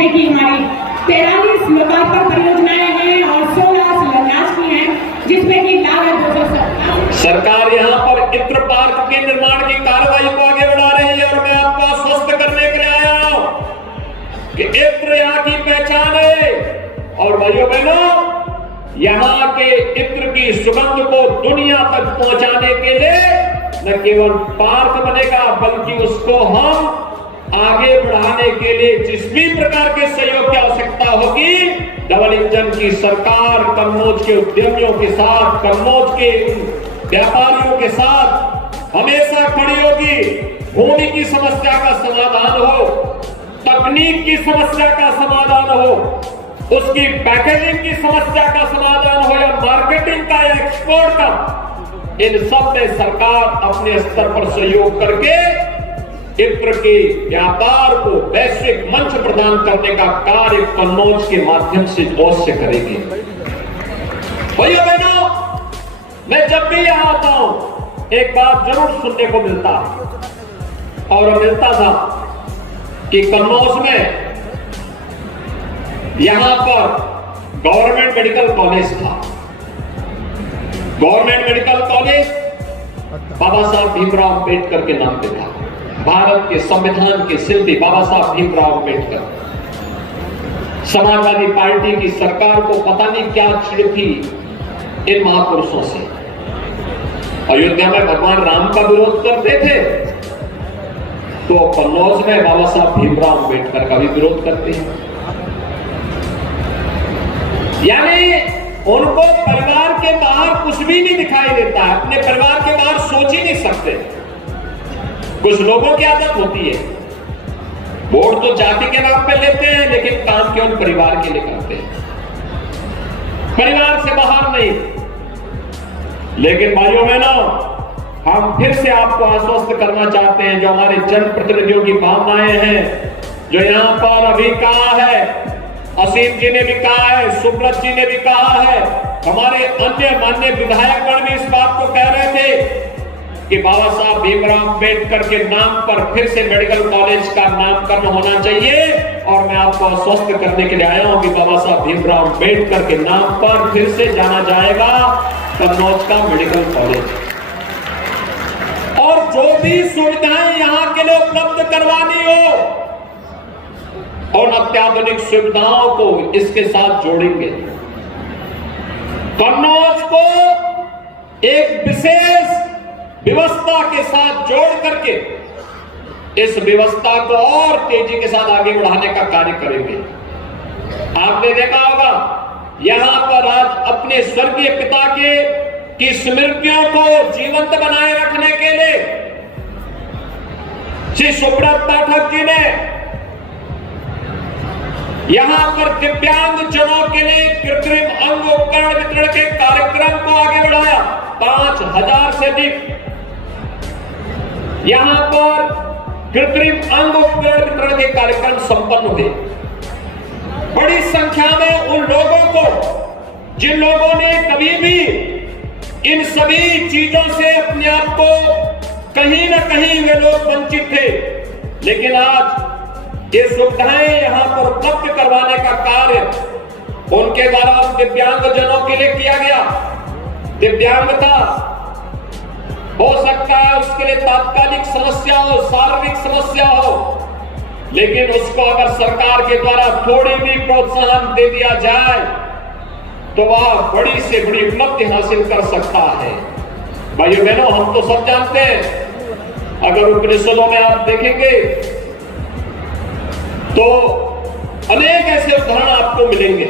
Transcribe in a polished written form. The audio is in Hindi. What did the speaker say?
जिसमें कि हमारी 43 लोकार्पण परियोजनाएं हैं और 16 शिलान्यास की हैं, जिसमें कि लागत 270। सरकार यहाँ पर इत्र पार्क के निर्माण की कार्रवाई को आगे बढ़ा रही है और मैं आपको आश्वस्त करने के लिए आया हूं कि इत्र यहाँ की पहचान है। और भाइयों बहनों, यहाँ के इत्र की सुगंध को दुनिया तक पहुंचाने के लिए न केवल पार्क बनेगा, बल्कि उसको हम आगे बढ़ाने के लिए जिस भी प्रकार के सहयोग की आवश्यकता होगी, डबल इंजन की सरकार कन्नौज के उद्यमियों के साथ, कन्नौज के व्यापारियों के साथ हमेशा खड़ी होगी। भूमि की समस्या का समाधान हो, तकनीक की समस्या का समाधान हो, उसकी पैकेजिंग की समस्या का समाधान हो या मार्केटिंग का या एक्सपोर्ट का, इन सब में सरकार अपने स्तर पर सहयोग करके इत्र के व्यापार को वैश्विक मंच प्रदान करने का कार्य कन्नौज के माध्यम से अवश्य करेगी। भैया बहनों, मैं जब भी यहां आता हूं एक बात जरूर सुनने को मिलता था कि कन्नौज में यहां पर गवर्नमेंट मेडिकल कॉलेज था। गवर्नमेंट मेडिकल कॉलेज बाबा साहब भीमराव अंबेडकर के नाम पे था। भारत के संविधान के शिल्पी बाबा साहब भीमराव अंबेडकर। समाजवादी पार्टी की सरकार को पता नहीं क्या चिढ़ थी इन महापुरुषों से। अयोध्या में भगवान राम का विरोध करते थे तो कन्नौज में बाबा साहब भीमराव अंबेडकर का भी विरोध करते हैं। यानी उनको परिवार के बाहर कुछ भी नहीं दिखाई देता है, अपने परिवार के बाहर सोच ही नहीं सकते। कुछ लोगों की आदत होती है, वोट तो जाति के नाम पे लेते हैं लेकिन काम केवल परिवार के लिए करते हैं, परिवार से बाहर नहीं। लेकिन भाइयों बहनों, हम फिर से आपको आश्वस्त करना चाहते हैं, जो हमारे जनप्रतिनिधियों की भावनाएं हैं, जो यहां पर अभी कहा है, असीम जी ने भी कहा है, सुब्रत जी ने भी कहा है, हमारे अन्य मान्य विधायकगण भी इस बात को कह रहे थे कि बाबा साहब भीमराव अंबेडकर के नाम पर फिर से मेडिकल कॉलेज का नामकरण होना चाहिए। और मैं आपको आश्वस्त करने के लिए आया हूं कि बाबा साहब भीमराव अंबेडकर के नाम पर फिर से जाना जाएगा कन्नौज का मेडिकल कॉलेज। और जो भी सुविधाएं यहां के लिए उपलब्ध करवानी हो, और अत्याधुनिक सुविधाओं को इसके साथ जोड़ेंगे। कन्नौज को एक विशेष व्यवस्था के साथ जोड़ करके इस व्यवस्था को और तेजी के साथ आगे बढ़ाने का कार्य करेंगे। आपने देखा होगा यहां पर आज अपने स्वर्गीय पिता की स्मृतियों को जीवंत बनाए रखने के लिए श्री सुब्रत पाठक जी ने यहां पर दिव्यांग जनों के लिए कृत्रिम अंग उपकरण वितरण के कार्यक्रम को आगे बढ़ाया। 5000 से अधिक यहां पर कृत्रिम अंग उपकरण वितरण के कार्यक्रम संपन्न हुए। बड़ी संख्या में उन लोगों को जिन लोगों ने कभी भी इन सभी चीजों से अपने आप को कहीं ना कहीं वे लोग वंचित थे, लेकिन आज ये सुविधाएं यहां पर उपलब्ध करवाने का कार्य उनके द्वारा दिव्यांग जनों के लिए किया गया। दिव्यांगता हो सकता है उसके लिए तात्कालिक समस्या हो, शारीरिक समस्या हो, लेकिन उसको अगर सरकार के द्वारा थोड़ी भी प्रोत्साहन दे दिया जाए तो वह बड़ी से बड़ी उपलब्धि हासिल कर सकता है। भाइयों बहनों, हम तो सब जानते हैं, अगर उपनिषदों में आप देखेंगे तो अनेक ऐसे उदाहरण आपको मिलेंगे